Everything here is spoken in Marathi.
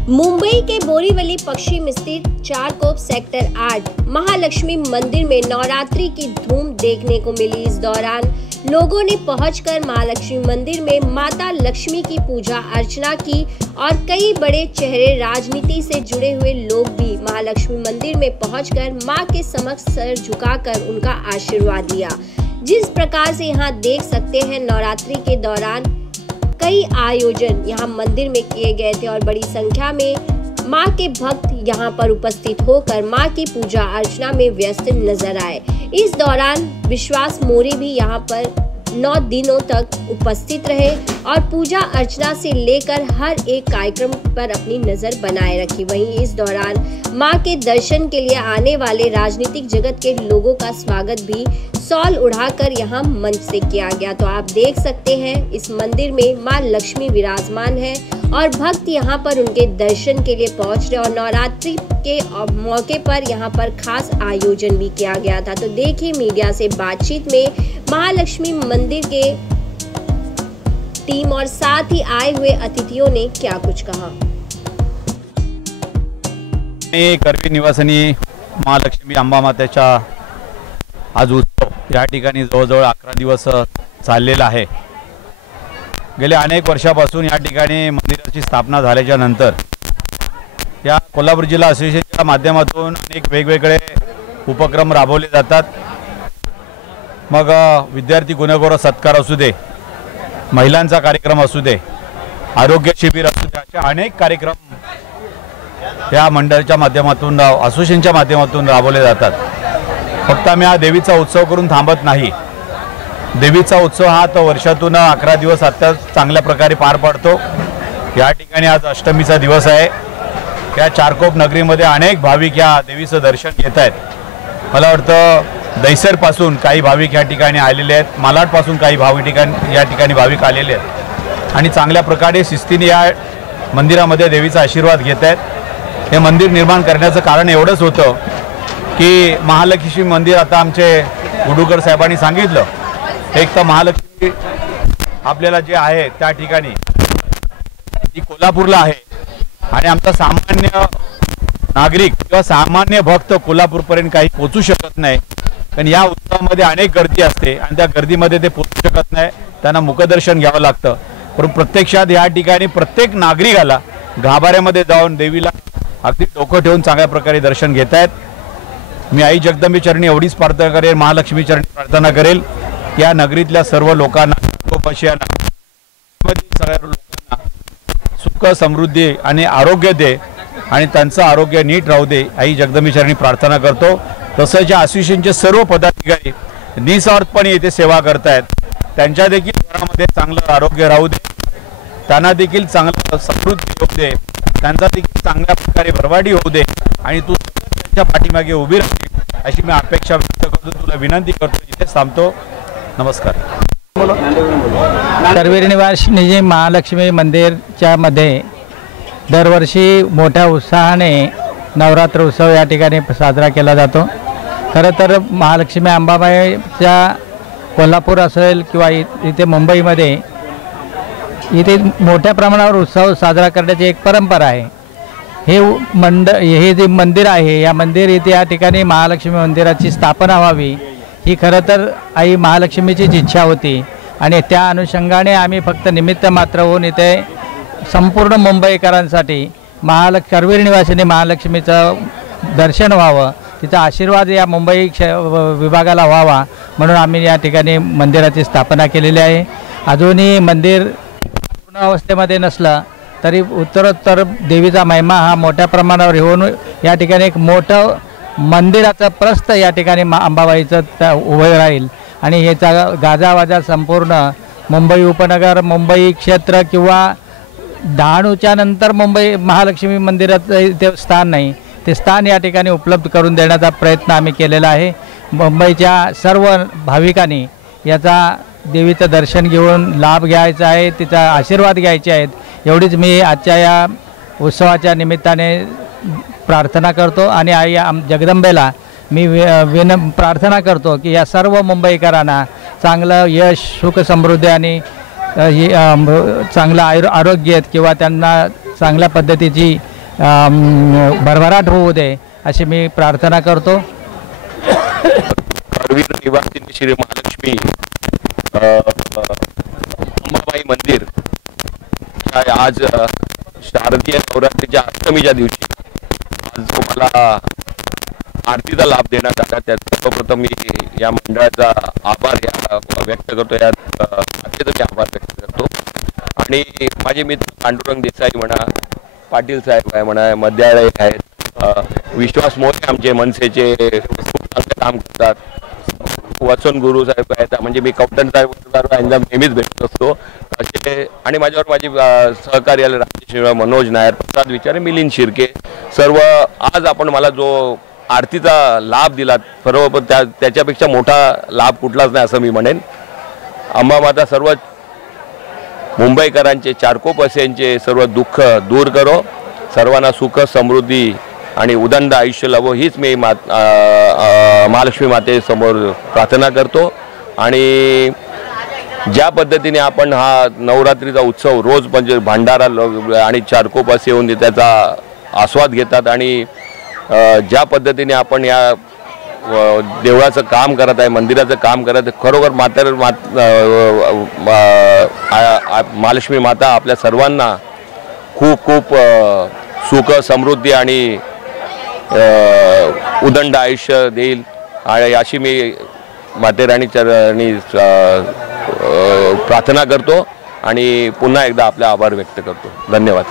मुंबई के बोरीवली पश्चिम स्थित चारकोप सेक्टर 8 महालक्ष्मी मंदिर में नवरात्रि की धूम देखने को मिली। इस दौरान लोगों ने पहुंचकर महालक्ष्मी मंदिर में माता लक्ष्मी की पूजा अर्चना की और कई बड़े चेहरे राजनीति से जुड़े हुए लोग भी महालक्ष्मी मंदिर में पहुंचकर मां के समक्ष सर झुकाकर उनका आशीर्वाद लिया। जिस प्रकार से यहाँ देख सकते हैं, नवरात्रि के दौरान कई आयोजन यहाँ मंदिर में किए गए थे और बड़ी संख्या में मां के भक्त यहाँ पर उपस्थित होकर मां की पूजा अर्चना में व्यस्त नजर आए। इस दौरान विश्वास मौर्य भी यहाँ पर 9 दिनों तक उपस्थित रहे और पूजा अर्चना से लेकर हर एक कार्यक्रम पर अपनी नजर बनाए रखी। वहीं इस दौरान मां के दर्शन के लिए आने वाले राजनीतिक जगत के लोगों का स्वागत भी शॉल उड़ाकर यहाँ मंच से किया गया। तो आप देख सकते हैं, इस मंदिर में मां लक्ष्मी विराजमान है और भक्त यहाँ पर उनके दर्शन के लिए पहुंच रहे और नवरात्रि के मौके पर यहाँ पर खास आयोजन भी किया गया था। तो देखिए, मीडिया से बातचीत में महालक्ष्मी मंदिर के टीम और साथ ही आए हुए अतिथियों ने क्या कुछ कहा। करवी निवासिनी महालक्ष्मी अंबा मातेचा आज उत्सव या ठिकाणी जवळजवळ 11 दिवस चाललेला आहे। गेल्या अनेक वर्षापासून या ठिकाणी मंदिराची स्थापना झाल्याच्या नंतर या कोल्हापूर जिल्हा असोसिएशनच्या माध्यमातून अनेक वेगवेगळे उपक्रम राबवले जातात। मग विद्यार्थी गुणगौरव सत्कार असू दे, महिलांचा कार्यक्रम असू दे, आरोग्य शिबिर असू दे, असे अनेक कार्यक्रम या मंडळाच्या माध्यमातून असोसिएशनच्या माध्यमातून राबवले जातात। फक्त आम्ही हा देवीचा उत्सव करून थांबत नाही। देवीचा उत्सव हा तर वर्षातून 11 दिवस आता चांगल्या प्रकारे पार पडतो। या ठिकाणी आज अष्टमीचा दिवस आहे। या चारकोप नगरीमध्ये अनेक भाविक या देवीचं दर्शन घेत आहेत। मला वाटतं दैसर पासून काही भाविक या ठिकाणी आलेले आहेत, मालाड पासून काही भाविक या ठिकाणी भाविक आलेले आहेत आणि चांगल्या प्रकारे शिस्तीने या मंदिरामध्ये देवीचा आशीर्वाद घेत आहेत। हे मंदिर निर्माण करण्याचं कारण एवढंच होतं की महालक्ष्मी मंदिर, आता आमचे गुडूकर साहेबांनी सांगितलं, एक तर महालक्ष्मी आपल्याला जे आहे त्या ठिकाणी ती कोल्हापूरला आहे आणि आमचा सामान्य नागरिक किंवा सामान्य भक्त कोल्हापूरपर्यंत काही पोहोचू शकत नाही, कारण या उत्सवामध्ये अनेक गर्दी असते आणि त्या गर्दीमध्ये ते पोहोचू शकत नाही, त्यांना मुखदर्शन घ्यावं लागतं। परंतु प्रत्यक्षात या ठिकाणी प्रत्येक नागरिकाला गाभाऱ्यामध्ये जाऊन देवीला अगदी डोकं ठेवून चांगल्या प्रकारे दर्शन घेत आहेत। मी आई जगदंबे चरणी एवढीच प्रार्थना करेल, महालक्ष्मी चरणी प्रार्थना करेल, या नगरीतल्या सर्व लोकांना, सगळ्या लोकांना सुख समृद्धी आणि आरोग्य दे आणि त्यांचं आरोग्य नीट राहू दे, आई जगदंबे चरणी प्रार्थना करतो। तसंच या असोसिएशनचे सर्व पदाधिकारी निस्वार्थपणे इथे सेवा करतायत, त्यांच्या देखील घरामध्ये चांगलं आरोग्य राहू दे, त्यांना देखील चांगलं समृद्धी होऊ दे, त्यांचा देखील चांगल्या प्रकारे भरवाडी होऊ दे आणि तू त्यांच्या पाठीमागे उभी राहशील अशी मी अपेक्षा व्यक्त करतो, तुला विनंती करतो। इथेच थांबतो। नमस्कार। करवीर निवासिनी महालक्ष्मी मंदिरच्या मध्ये दरवर्षी मोठ्या उत्साहाने नवरात्र उत्सव या ठिकाणी साजरा केला जातो। खरं तर महालक्ष्मी अंबाबाईच्या कोल्हापूर असेल किंवा इथे मुंबईमध्ये इथे मोठ्या प्रमाणावर उत्सव साजरा करण्याची एक परंपरा आहे। हे जे मंदिर आहे, या मंदिर इथे या ठिकाणी महालक्ष्मी मंदिराची स्थापना व्हावी ही खरं तर आई महालक्ष्मीचीच इच्छा होती आणि त्या अनुषंगाने आम्ही फक्त निमित्त मात्र होऊन इथे संपूर्ण मुंबईकरांसाठी करवीर निवासिनी महालक्ष्मीचं दर्शन व्हावं, तिचा आशीर्वाद या मुंबई विभागाला व्हावा म्हणून आम्ही या ठिकाणी मंदिराची स्थापना केलेली आहे। अजूनही मंदिर पूर्ण अवस्थेमध्ये नसलं तरी उत्तरोत्तर देवीचा महिमा हा मोठ्या प्रमाणावर होऊन या ठिकाणी एक मोठं मंदिराचं प्रस्थ या ठिकाणी अंबाबाईचं उभं राहील आणि ह्याचा गाजावाजा संपूर्ण मुंबई उपनगर, मुंबई क्षेत्र किंवा डहाणूच्या नंतर मुंबई महालक्ष्मी मंदिराचं ते स्थान नाही, ते स्थान या ठिकाणी उपलब्ध करून देण्याचा प्रयत्न आम्ही केलेला आहे। मुंबईच्या सर्व भाविकांनी याचा देवीचं दर्शन घेऊन लाभ घ्यायचा आहे, तिचा आशीर्वाद घ्यायचे आहेत, एवढीच मी आजच्या या उत्सवाच्या निमित्ताने प्रार्थना करतो आणि आई जगदंबेला मी प्रार्थना करतो की या सर्व मुंबईकरांना चांगलं यश, सुख समृद्धी आणि चांगलं आरोग्य किंवा त्यांना चांगल्या पद्धतीची भरभराट होऊ दे अशी मी प्रार्थना करतो. करवीर निवासिनी श्री महालक्ष्मी अंबाबाई मंदिर आज शारदीय नवरात्रीच्या अष्टमीच्या दिवशी आज तुम्हाला आरतीचा लाभ देण्यात आला. त्यात सर्वप्रथम मी या मंडळाचा आभार व्यक्त करतो, या मी आभार व्यक्त करतो. आणि माझे मित्र पांडुरंग देसाई म्हणा, पाटील साहेब आहे म्हणा, मध्याळे आहेत, विश्वास मोरे आमचे मनसेचे खूप चांगले काम करतात, वचन गुरु साहेब आहेत, म्हणजे मी कौटन साहेब यांना नेहमीच भेटत असतो असे. आणि माझ्यावर माझी सहकार्याला राजेश, मनोज नायर, प्रसाद विचारे, मिलिंद शिर्के सर्व. आज आपण मला जो आरतीचा लाभ दिला सर्व त्याच्यापेक्षा मोठा लाभ कुठलाच नाही असं मी म्हणेन. अंबामाता सर्व मुंबईकरांचे, चारकोपवासियांचे सर्व दुःख दूर करो, सर्वांना सुख समृद्धी आणि उदंड आयुष्य लाभो हीच मी महालक्ष्मी मातेसमोर प्रार्थना करतो. आणि ज्या पद्धतीने आपण हा नवरात्रीचा उत्सव रोज म्हणजे भांडारा आणि चारकोपासी येऊन त्याचा आस्वाद घेतात आणि ज्या पद्धतीने आपण या देवळाचं काम करत आहे, मंदिराचं काम करत आहे, खरोखर महालक्ष्मी माता आपल्या सर्वांना खूप खूप सुख समृद्धी आणि उदंड आयुष्य देईल अशी मी मातेराणी चरणी प्रार्थना करतो आणि पुन्हा एकदा आपले आभार व्यक्त करतो. धन्यवाद.